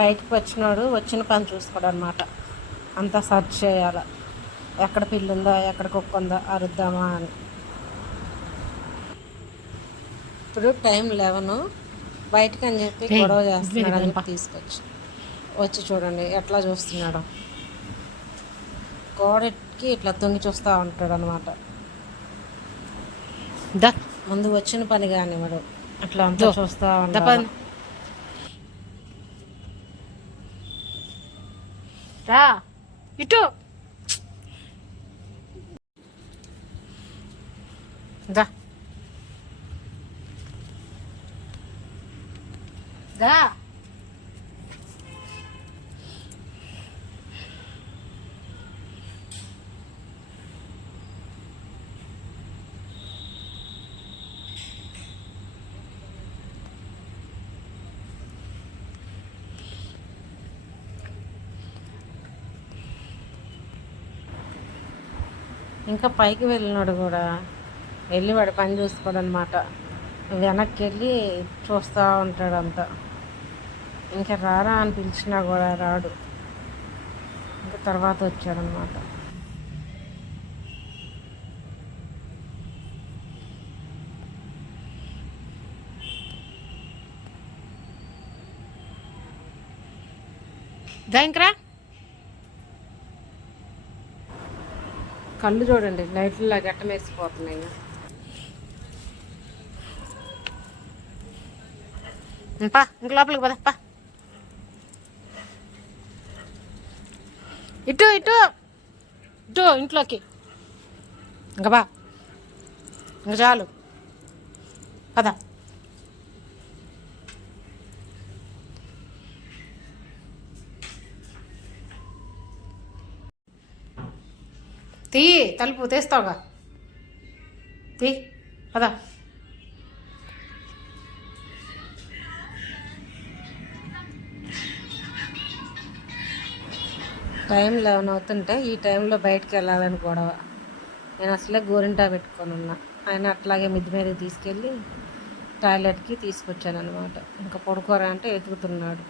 బయటకు వచ్చినాడు, వచ్చిన పని చూసుకోడు అనమాట. అంతా సర్చ్ చేయాలి, ఎక్కడ పిల్లి ఉందా, ఎక్కడ కుక్క ఉందా, అరుద్దామా అని. ఇప్పుడు టైం 11, బయటకు అని చెప్పి గొడవ చేస్తున్నాడు అని చెప్పి తీసుకొచ్చి వచ్చి చూడండి ఎట్లా చూస్తున్నాడు. గోడకి ఇట్లా తొంగి చూస్తూ ఉంటాడు అనమాట. ముందు వచ్చిన పని కానివాడు అట్లా అంతా చూస్తూ ఉంటాడు. రా ఇటు దా దా ఇంకా పైకి వెళ్ళినాడు కూడా, వెళ్ళి వాడు పని చూసుకోడు అనమాట. వెనక్కి వెళ్ళి చూస్తూ ఉంటాడు అంతా. ఇంకా రారా అని పిలిచినా కూడా రాడు. ఇంకా తర్వాత వచ్చాడనమాట. దాంకరా కళ్ళు చూడండి లైట్లలో గట్ట మెరిసిపోతున్నాయి. పా ఇంక లోపలికి పద పా. ఇటు ఇటు ఇటు ఇంట్లోకి ఇంకా బా, ఇంక చాలు పద. తీ తలుపు తీస్తావుగా, తీ పద. టైం 11 అవుతుంటే ఈ టైంలో బయటకు వెళ్ళాలని గొడవ. నేను అసలే గోరింటా పెట్టుకొని ఉన్నా. ఆయన అట్లాగే మిద్ది మీద తీసుకెళ్ళి టాయిలెట్కి తీసుకొచ్చాను అనమాట. ఇంకా పడుకోరా అంటే ఎతుకుతున్నాడు.